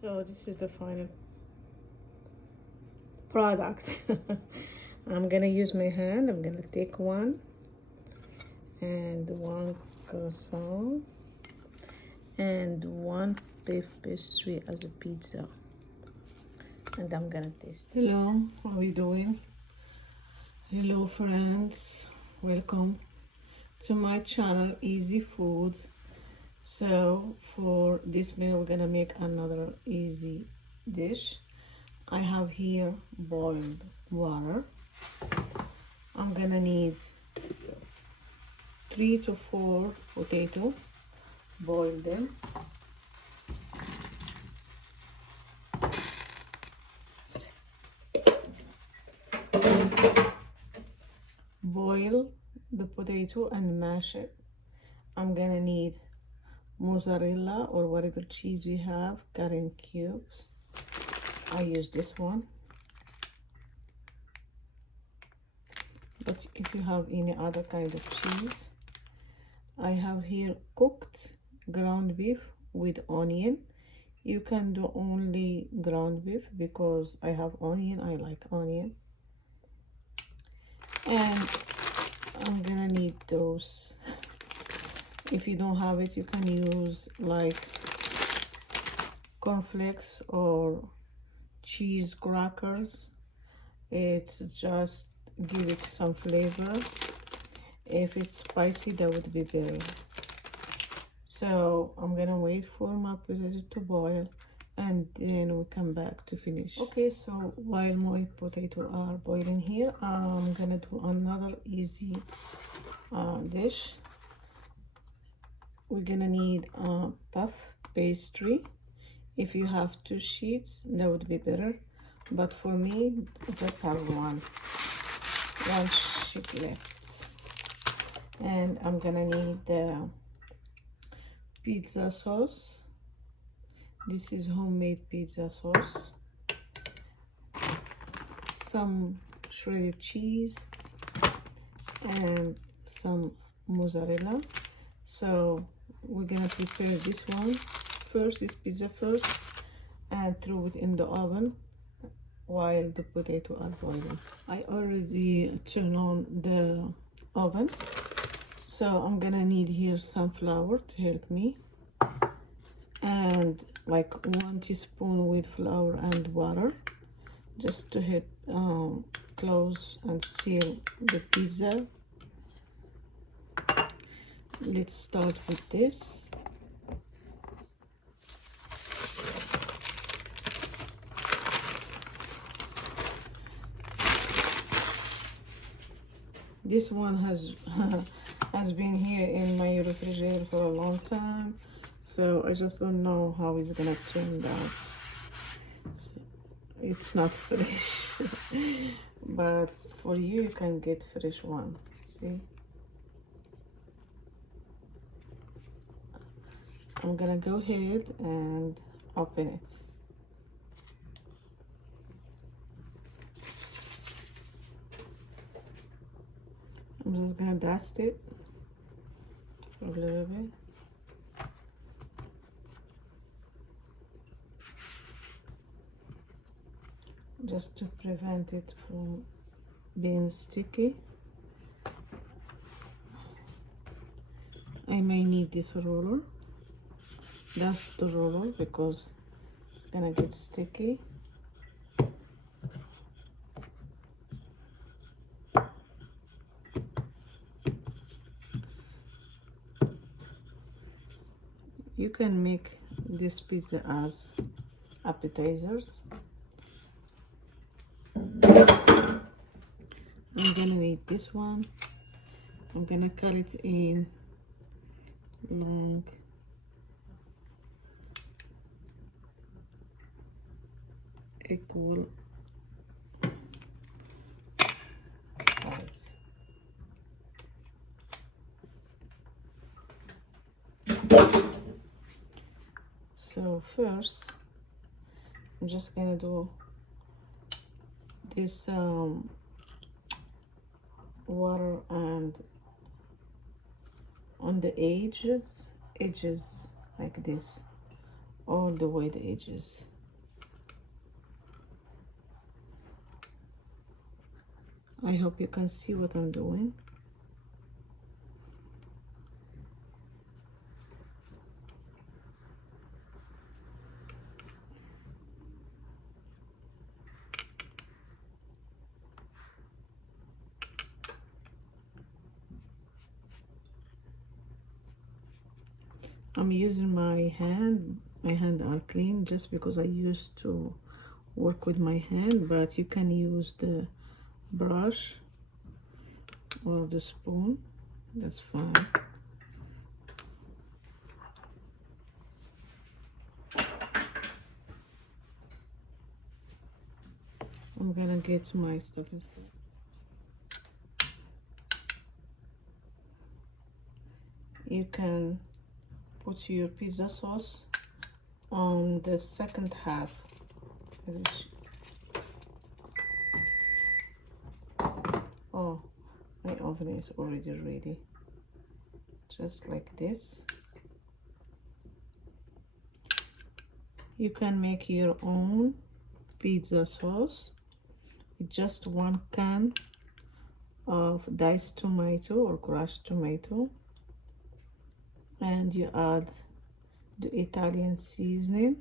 So this is the final product. I'm gonna use my hand. I'm gonna take one and one croissant and one beef pastry as a pizza, and I'm gonna taste. Hello, how are we doing? Hello friends, welcome to my channel Easy Food. So for this meal we're gonna make another easy dish. I have here boiled water. I'm gonna need 3 to 4 potato, boil them. Boil the potato and mash it. I'm gonna need mozzarella or whatever cheese we have cut in cubes. I use this one, but if you have any other kind of cheese. I have here cooked ground beef with onion. You can do only ground beef because I have onion, I like onion. And I'm gonna need those. If you don't have it, you can use like cornflakes or cheese crackers. It's just give it some flavor. If it's spicy, that would be better. So I'm gonna wait for my potato to boil and then we come back to finish. Okay, so while my potato are boiling here, I'm gonna do another easy dish. We're gonna need puff pastry. If you have 2 sheets, that would be better, but for me I just have one sheet left. And I'm gonna need the pizza sauce. This is homemade pizza sauce, some shredded cheese and some mozzarella. So we're gonna prepare this one first, this pizza first, and throw it in the oven while the potato are boiling. I already turned on the oven, so I'm gonna need here some flour to help me, and like 1 teaspoon with flour and water just to help close and seal the pizza. Let's start with this. This one has has been here in my refrigerator for a long time, so I just don't know how it's gonna turn out. So it's not fresh, but for you, you can get fresh one. See, I'm gonna go ahead and open it. I'm just gonna dust it for a little bit. Just to prevent it from being sticky. I may need this roller. That's the roller because it's gonna get sticky. You can make this pizza as appetizers. I'm gonna need this one. I'm gonna cut it in long equal size. So first I'm just gonna do this water and on the edges like this, all the way the edges. I hope you can see what I'm doing. I'm using my hand. My hands are clean just because I used to work with my hand, but you can use the brush or the spoon. That's fine. I'm gonna get my stuff instead. You can put your pizza sauce on the second half. Oh, my oven is already ready. Just like this. You can make your own pizza sauce with just 1 can of diced tomato or crushed tomato, and you add the Italian seasoning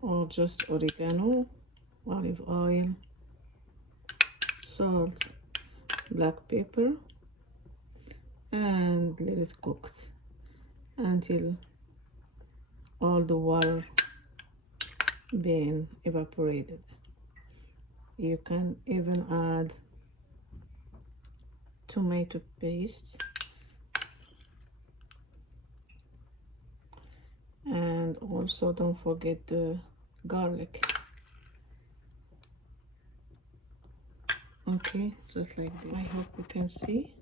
or just oregano, olive oil, salt, black pepper, and let it cook until all the water being evaporated. You can even add tomato paste and also don't forget the garlic. Okay, just like this. I hope you can see.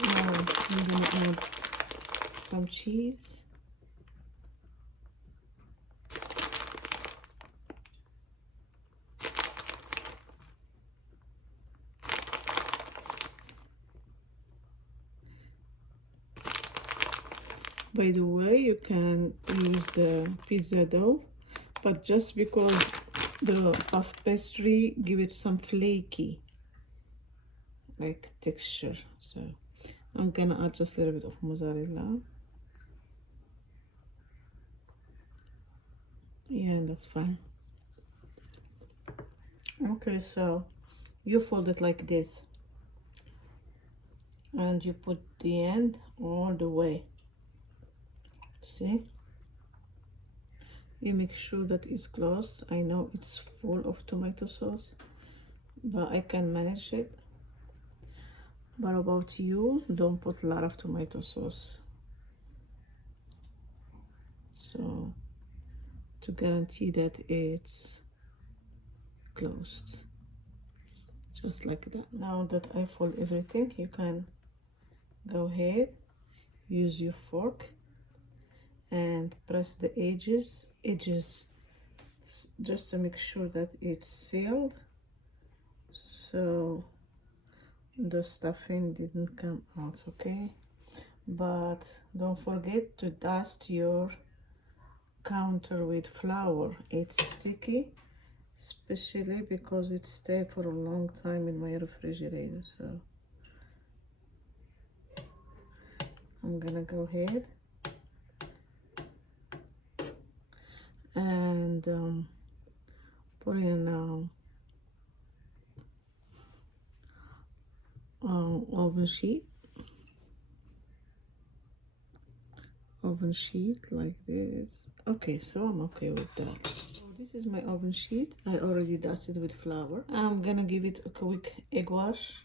Now I'm gonna add some cheese. By the way, you can use the pizza dough, but just because the puff pastry give it some flaky like texture, so I'm gonna add just a little bit of mozzarella. Yeah, that's fine. Okay, so you fold it like this and you put the end all the way. See, you make sure that it's closed. I know it's full of tomato sauce, but I can manage it. But about you, don't put a lot of tomato sauce, so to guarantee that it's closed, just like that. Now that I fold everything, you can go ahead, use your fork and press the edges just to make sure that it's sealed, so the stuffing didn't come out. Okay, but don't forget to dust your counter with flour. It's sticky, especially because it stayed for a long time in my refrigerator. So I'm gonna go ahead and put in oven sheet like this. Okay, so I'm okay with that. So this is my oven sheet. I already dusted with flour. I'm gonna give it a quick egg wash.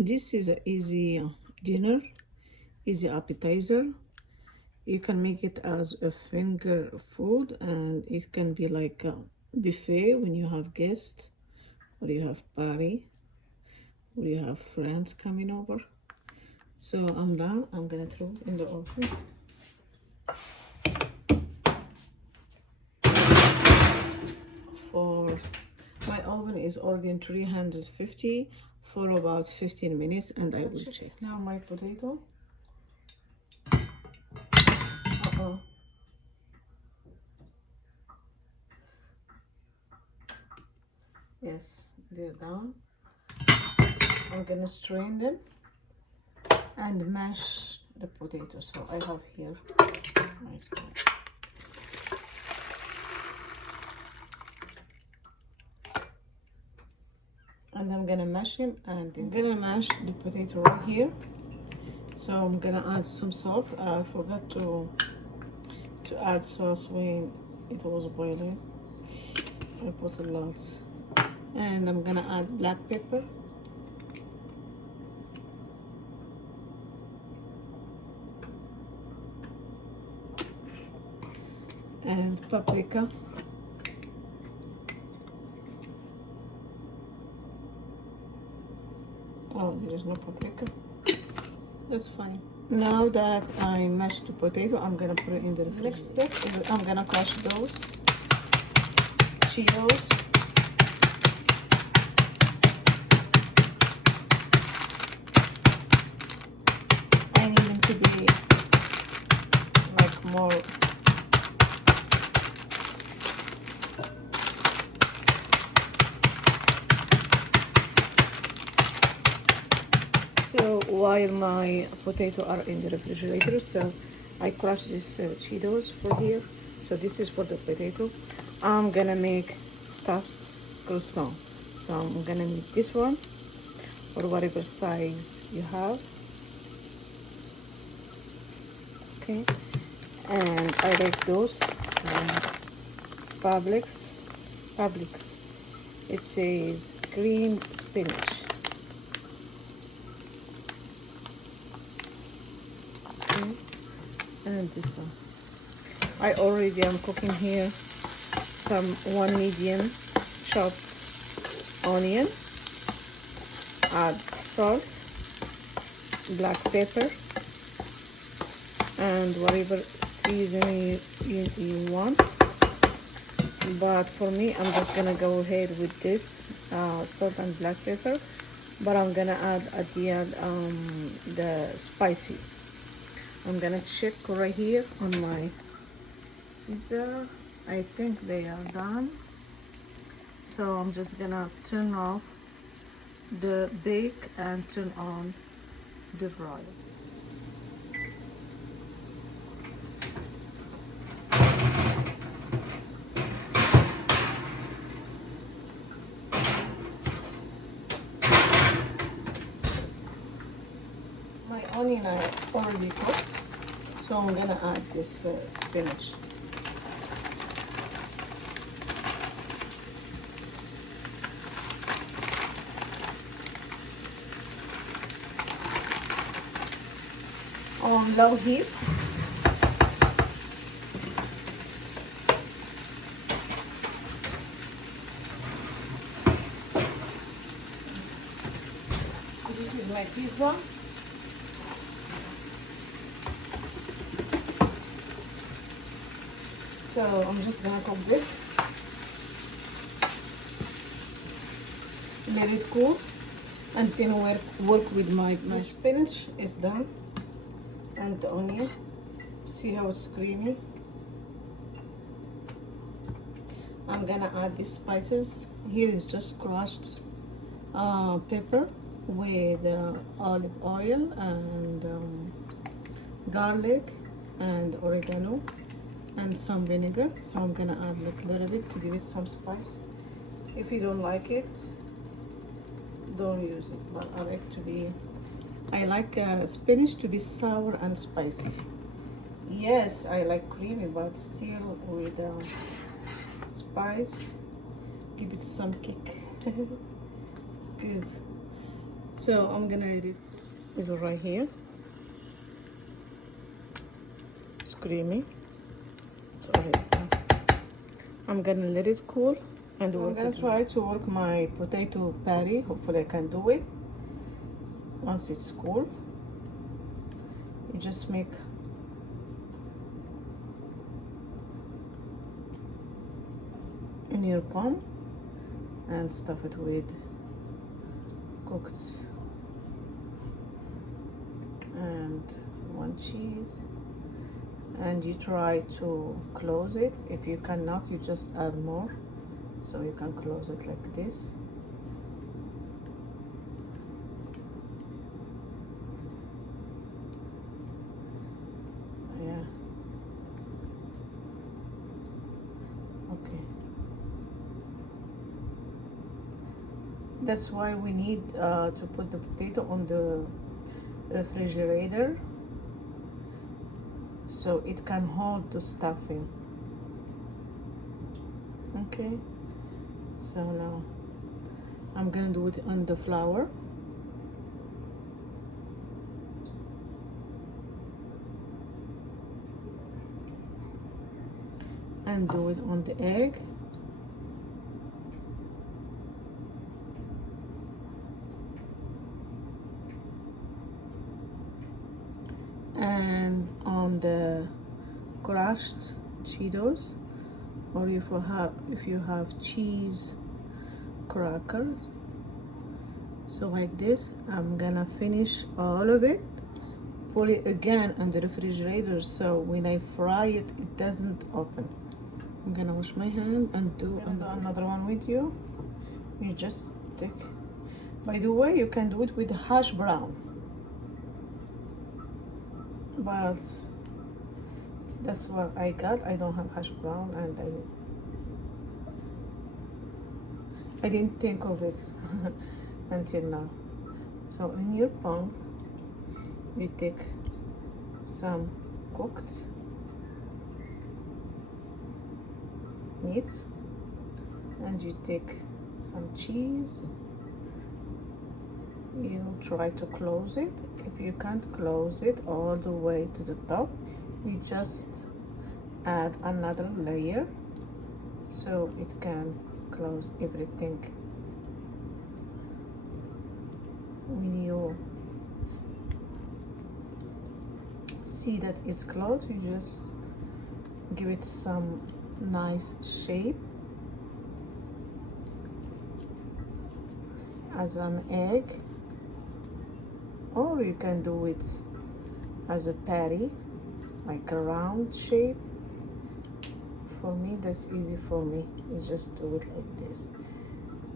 This is an easy dinner, easy appetizer. you can make it as a finger food, and it can be like a buffet when you have guests, or you have party, or you have friends coming over. So I'm done. I'm gonna throw it in the oven. For my oven is already in 350 for about 15 minutes, and I will check. Now my potato. Uh-oh. Yes, they're done. I'm gonna strain them and mash the potato. So I have here my strain. And I'm gonna mash him, and I'm gonna mash the potato right here. So I'm gonna add some salt. I forgot to add sauce when it was boiling. I put a lot. And I'm gonna add black pepper. And paprika. Oh, there is no paprika. That's fine. Now that I mashed the potato, I'm gonna put it in the refrigerator. Next step is I'm gonna crush those Cheetos. I need them to be like more So while my potato are in the refrigerator, so I crush this Cheetos for here. So this is for the potato. I'm gonna make stuffed croissant. So I'm gonna make this one, or whatever size you have. Okay, and I like those Publix. It says cream spinach. Okay, and this one. I already am cooking here some 1 medium chopped onion, add salt, black pepper, and whatever seasoning you want. But for me, I'm just gonna go ahead with this salt and black pepper, but I'm gonna add at the end the spicy. I'm gonna check right here on my pizza. I think they are done. So I'm just gonna turn off the bake and turn on the broil. My onion are already cooked, so I'm gonna add this spinach. On low heat. This is my pizza. So I'm just gonna cook this. Let it cool, and then work with my spinach is done, and the onion. See how it's creamy. I'm gonna add the spices. Here is just crushed pepper with olive oil and garlic and oregano and some vinegar. So I'm gonna add like a little bit to give it some spice. If you don't like it, don't use it, but I like spinach to be sour and spicy. Yes, I like creamy, but still with spice, give it some kick. It's good. So I'm gonna edit this right here. It's creamy. Sorry. I'm gonna let it cool and I'm gonna try to work my potato patty. Hopefully I can do it. Once it's cool, you just make in your pan and stuff it with cooked and one cheese, and you try to close it. If you cannot, you just add more, so you can close it like this. Yeah, okay. That's why we need to put the potato on the refrigerator so it can hold the stuffing. Okay, so now I'm gonna do it on the flour. And do it on the egg. And on the crushed Cheetos, or if you have cheese crackers. So like this, I'm gonna finish all of it, put it again in the refrigerator so when I fry it, it doesn't open. I'm gonna wash my hand and do another one with you. You just take, by the way, you can do it with hash brown, but that's what I got. I don't have hash brown, and I didn't think of it until now. So in your pan, you take some cooked meat, and you take some cheese. You try to close it. If you can't close it all the way to the top, you just add another layer so it can close everything. When you see that it's closed, you just give it some nice shape as an egg, or you can do it as a patty, like a round shape. For me, that's easy for me. You just do it like this,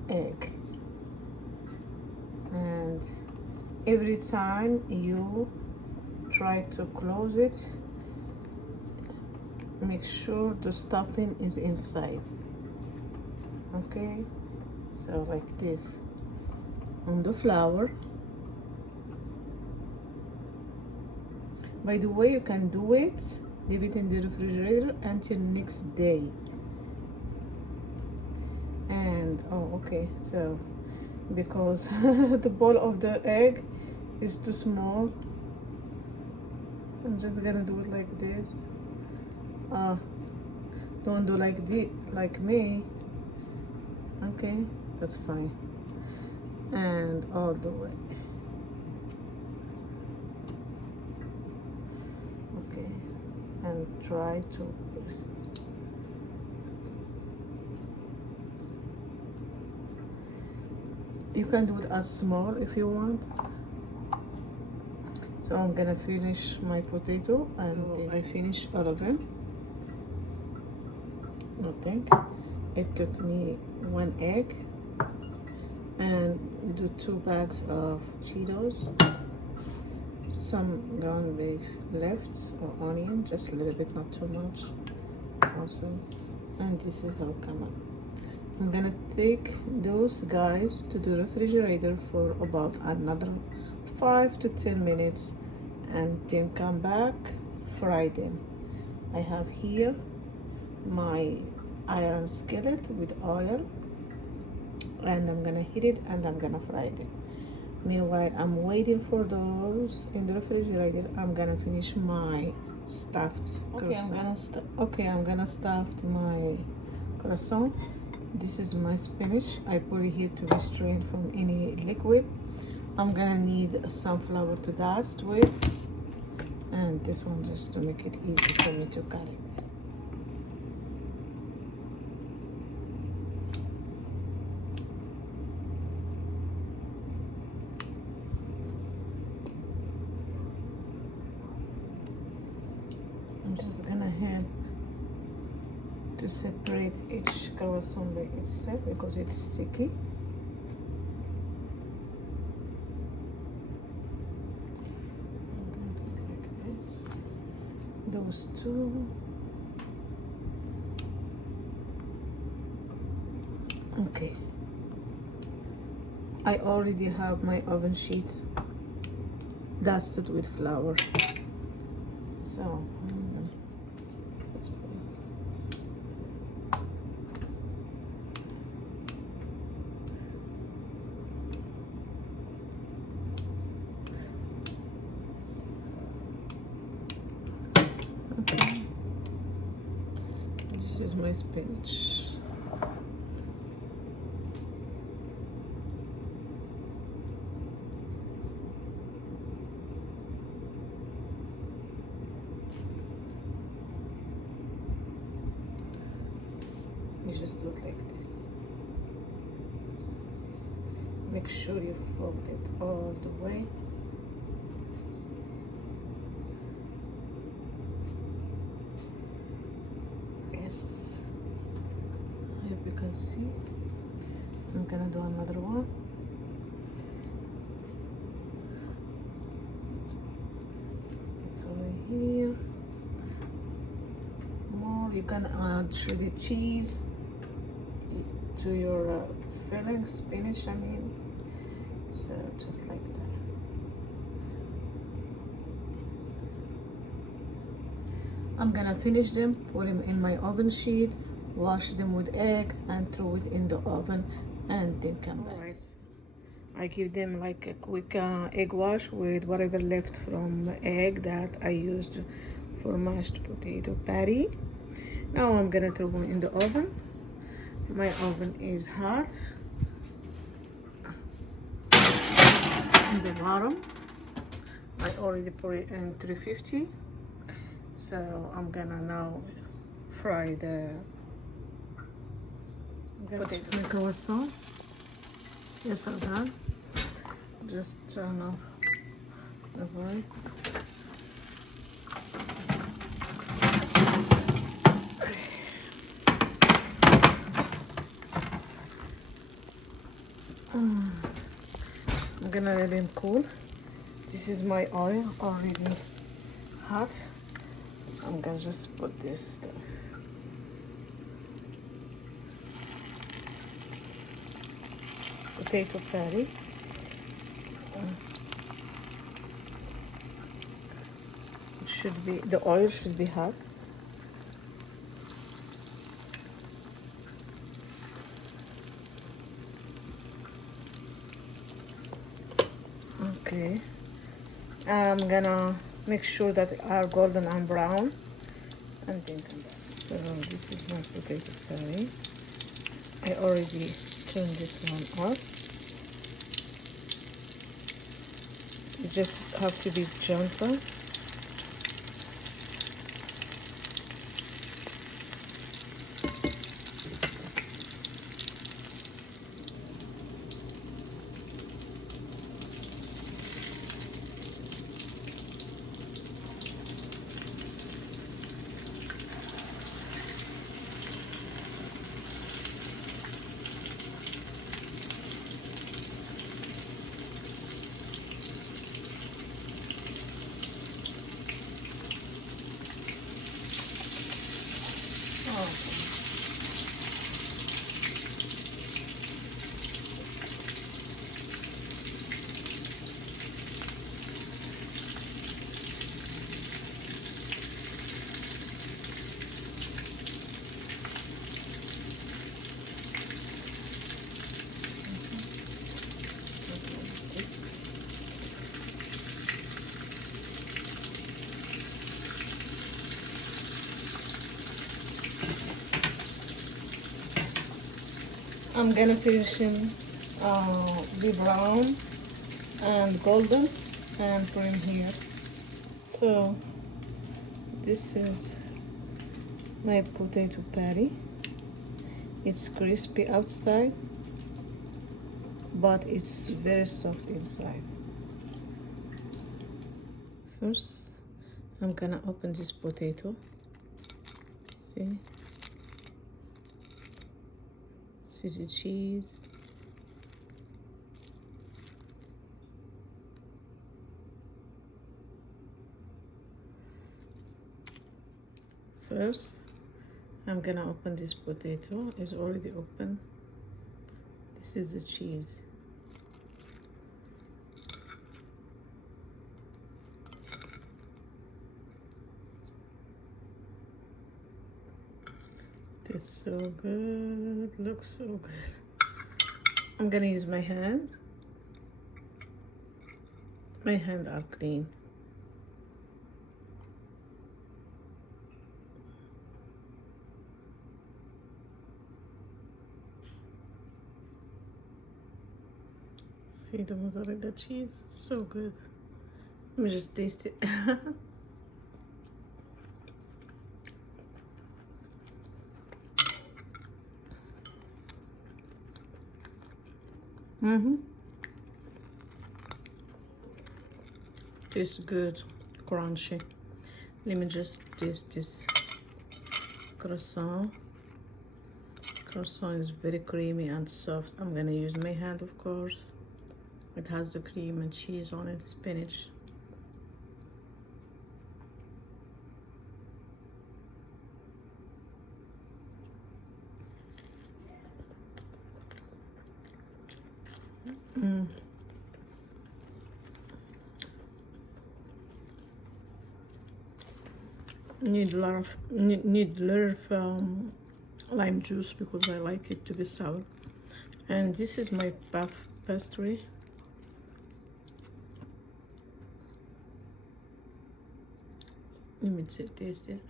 egg. And every time you try to close it, make sure the stuffing is inside. Okay, so like this on the flour. By the way, you can do it, leave it in the refrigerator until next day. And oh, okay, so because the ball of the egg is too small, I'm just gonna do it like this. Don't do like me. Okay, that's fine. And all the way. Okay, and try to fix it. You can do it as small if you want. So I'm gonna finish my potato, and I finished all of them. I think it took me 1 egg and do 2 bags of Cheetos, some ground beef left, or onion, just a little bit, not too much also. And this is how it come up. I'm gonna take those guys to the refrigerator for about another 5 to 10 minutes and then come back, fry them. I have here my iron skillet with oil, and I'm gonna heat it and I'm gonna fry them. Meanwhile, I'm waiting for those in the refrigerator. I'm gonna finish my stuffed croissant. I'm gonna stuff my croissant. This is my spinach. I put it here to be strained from any liquid. I'm gonna need some flour to dust with, and this one just to make it easy for me to cut it. I'm just gonna have to separate each croissant by itself because it's sticky. I'm gonna do it like this. Those two. Okay. I already have my oven sheet dusted with flour. So okay. This is my spinach. You just do it like this. Make sure you fold it all the way. Yes. I hope you can see. I'm gonna do another one. This over here. More. You can add shredded cheese to your filling, spinach, I mean. So just like that. I'm gonna finish them, put them in my oven sheet, wash them with egg, and throw it in the oven, and then come back. All right. I give them like a quick egg wash with whatever left from egg that I used for mashed potato patty. Now I'm gonna throw them in the oven. My oven is hot. In the bottom, I already put it in 350. So I'm gonna now fry the potato. My croissant. Yes, I'm done. Just turn off the fire. I'm gonna let them cool. This is my oil already hot. I'm gonna just put this there. Potato patty. It should be, the oil should be hot. Okay. I'm gonna make sure that they are golden and brown, and then come back. So this is my potato patty. I already turned this one off. You just have to be gentle. I'm gonna finish him be brown and golden and put him here. So this is my potato patty. It's crispy outside, but it's very soft inside. First, I'm gonna open this potato. See? See the cheese. First, I'm gonna open this potato. It's already open. This is the cheese. It's so good. Looks so good. I'm gonna use my hand. My hands are clean. See the mozzarella cheese? So good. Let me just taste it. Tastes good, crunchy. Let me just taste this croissant. Croissant is very creamy and soft. I'm gonna use my hand, of course. It has the cream and cheese on it, spinach. Need a lot of lime juice because I like it to be sour. And this is my pastry. Let me taste it.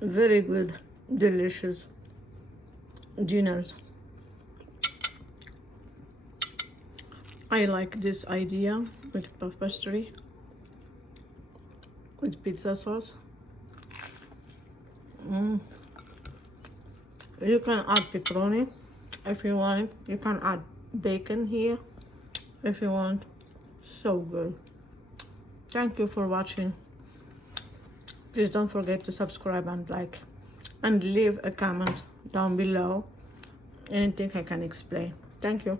Very good, delicious dinners. I like this idea with pastry, with pizza sauce. You can add pepperoni if you want. You can add bacon here if you want. So good. Thank you for watching. Please don't forget to subscribe and like, and leave a comment down below. Anything I can explain. Thank you.